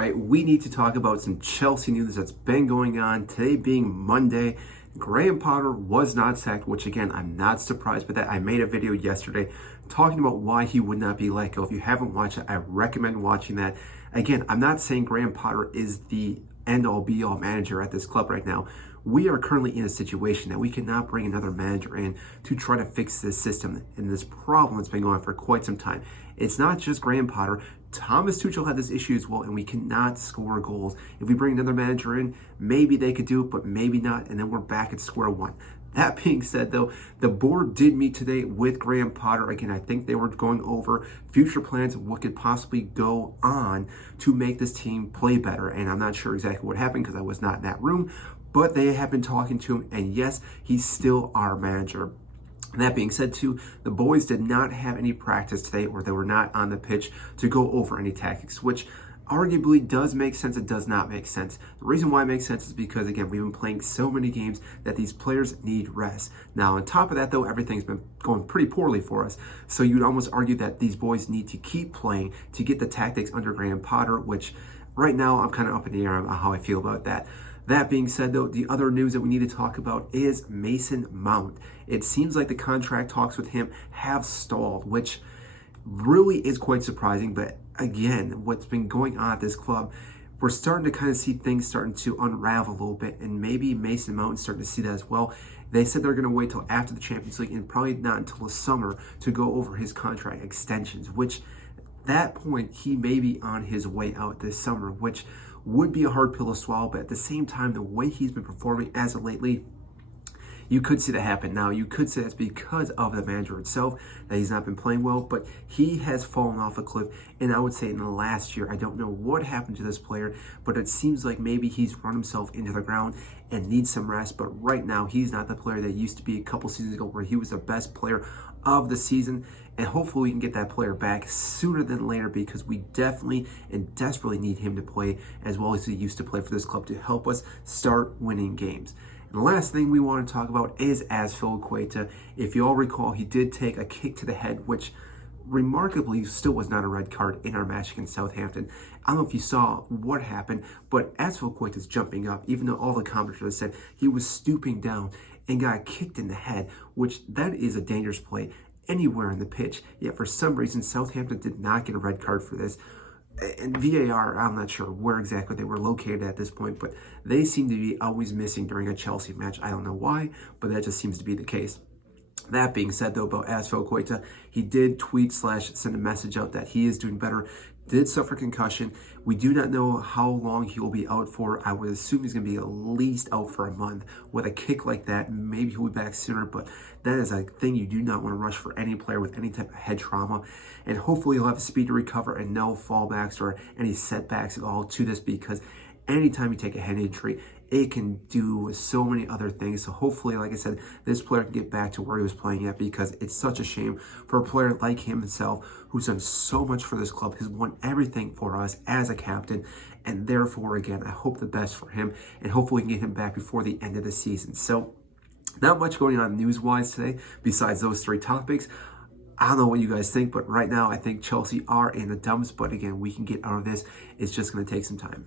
right, we need to talk about some Chelsea news that's been going on. Today being Monday, Graham Potter was not sacked, which again, I'm not surprised by that. I made a video yesterday talking about why he would not be let go. If you haven't watched it, I recommend watching that. Again, I'm not saying Graham Potter is the end-all be-all manager at this club right now. We are currently in a situation that we cannot bring another manager in to try to fix this system and this problem that's been going on for quite some time. It's not just Graham Potter. Thomas Tuchel had this issue as well, and we cannot score goals. If we bring another manager in, maybe they could do it, but maybe not, and then we're back at square one. That being said, though, the board did meet today with Graham Potter. Again, I think they were going over future plans of what could possibly go on to make this team play better, and I'm not sure exactly what happened because I was not in that room, but they have been talking to him, and yes, he's still our manager. That being said, too, the boys did not have any practice today, or they were not on the pitch to go over any tactics, which arguably does make sense. It does not make sense. The reason why it makes sense is because, again, we've been playing so many games that these players need rest. Now, on top of that, though, everything's been going pretty poorly for us. So you'd almost argue that these boys need to keep playing to get the tactics under Graham Potter, which right now I'm kind of up in the air on how I feel about that. That being said, though, the other news that we need to talk about is Mason Mount. It seems like the contract talks with him have stalled, which really is quite surprising. But again, what's been going on at this club, we're starting to kind of see things starting to unravel a little bit, and maybe Mason Mount is starting to see that as well. They said they're going to wait till after the Champions League and probably not until the summer to go over his contract extensions, which that point he may be on his way out this summer, which would be a hard pill to swallow. But at the same time, the way he's been performing as of lately, you could see that happen. Now, you could say it's because of the manager itself that he's not been playing well, but he has fallen off a cliff. And I would say in the last year, I don't know what happened to this player, but it seems like maybe he's run himself into the ground and needs some rest. But right now, he's not the player that used to be a couple seasons ago, where he was the best player of the season. And hopefully we can get that player back sooner than later, because we definitely and desperately need him to play as well as he used to play for this club to help us start winning games. And the last thing we want to talk about is Azpilicueta. If you all recall, he did take a kick to the head, which remarkably still was not a red card in our match against Southampton. I don't know if you saw what happened, but Azpilicueta's jumping up, even though all the commentators said he was stooping down and got kicked in the head, which that is a dangerous play anywhere in the pitch. Yet for some reason, Southampton did not get a red card for this. And VAR, I'm not sure where exactly they were located at this point, but they seem to be always missing during a Chelsea match. I don't know why, but that just seems to be the case. That being said, though, about Azpilicueta, he did tweet / send a message out that he is doing better, did suffer concussion. We do not know how long he will be out for. I would assume he's going to be at least out for a month. With a kick like that, maybe he'll be back sooner, but that is a thing you do not want to rush for any player with any type of head trauma. And hopefully he'll have a speed to recover and no fallbacks or any setbacks at all to this, because anytime you take a head injury, it can do so many other things. So hopefully, like I said, this player can get back to where he was playing at, because it's such a shame for a player like himself who's done so much for this club, has won everything for us as a captain. And therefore, again, I hope the best for him, and hopefully we can get him back before the end of the season. So not much going on news-wise today besides those three topics. I don't know what you guys think, but right now I think Chelsea are in the dumps. But again, we can get out of this. It's just going to take some time.